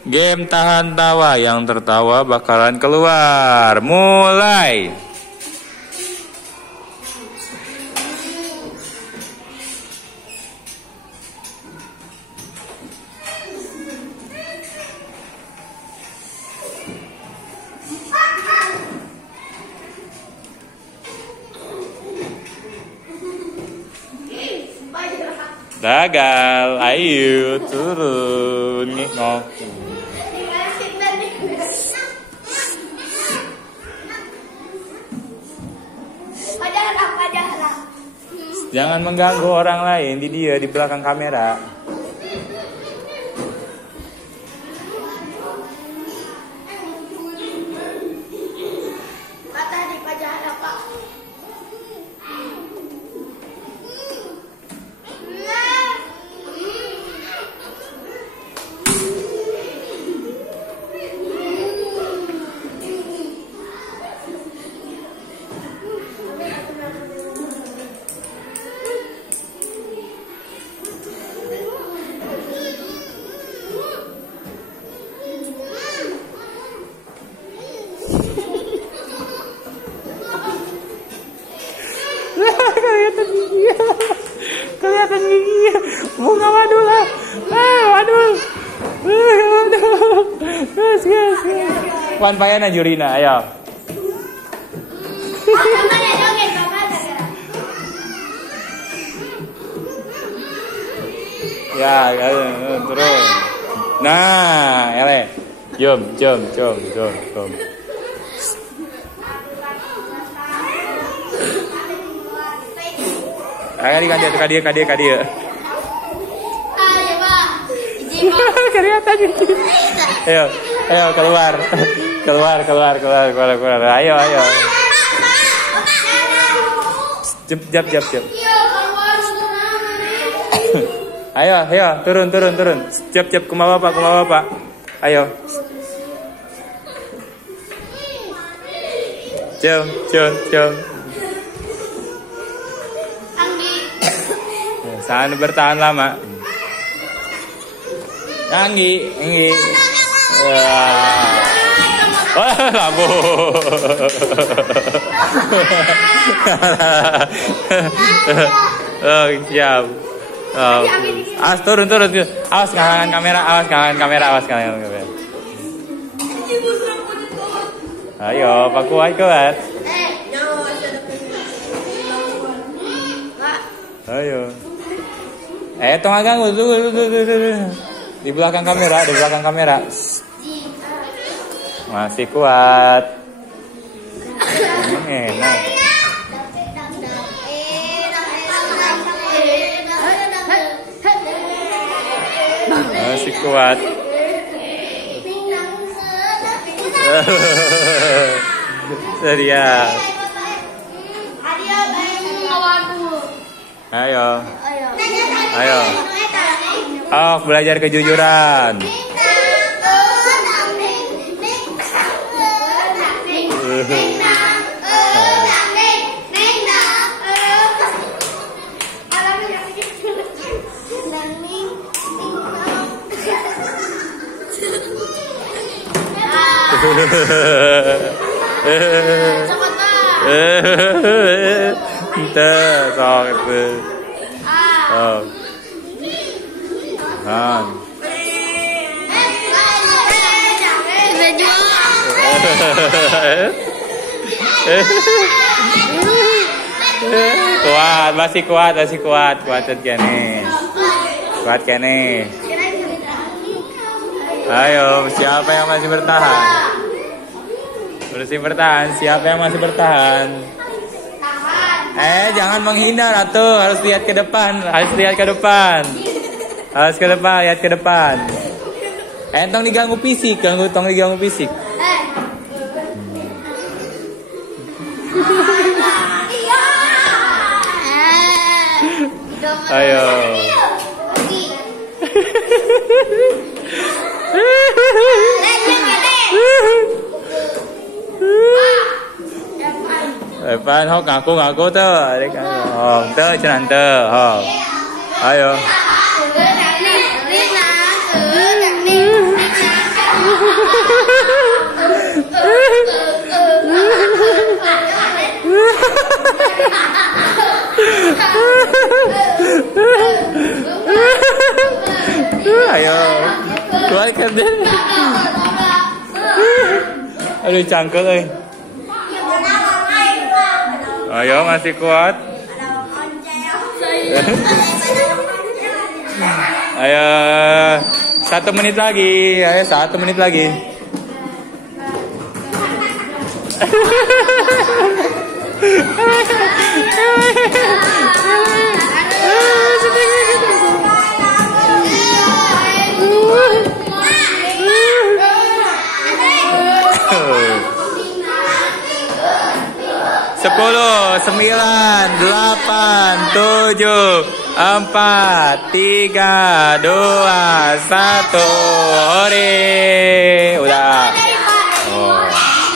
Game tahan tawa, yang tertawa bakalan keluar. Mulai. Gagal, ayo turun ngok. Jangan mengganggu orang lain, di belakang kamera. Kelihatan giginya, bunga wadul lah, wadul, yes. Wan payana jurina, ayo. Ya, turun. Nah, ele, jom. Ayo diganti ke dia. Kelihatan gitu. Ayo keluar. Ayo. Jap. Ayo, turun. Jap ke bapak. Ayo. Jom. Jangan bertahan lama. Anggi. Oh, lampu. Oh, siap. Awas turun. Awas kangen kamera. Ayo, Pak kuat. Ayo. Tengah ganggu tuh. Di belakang kamera. Masih kuat. Enak. Masih kuat. Sedia. Ayo. Oh, belajar kejujuran. Masih kuat kene. Ayo, siapa yang masih bertahan? Siapa yang masih bertahan? Jangan menghindar atuh, harus lihat ke depan. Lihat ke depan. Tong diganggu fisik. Ayo. Depan ngaku tuh. Tuh cenan tuh. Ayo. Kuat kan dia? Aduh cangkel euy. Ayo masih kuat. Ayo 1 menit lagi. Ayo 1 menit lagi. Sepuluh, 9, 8, 7, 4, 3, 2, 1, hore.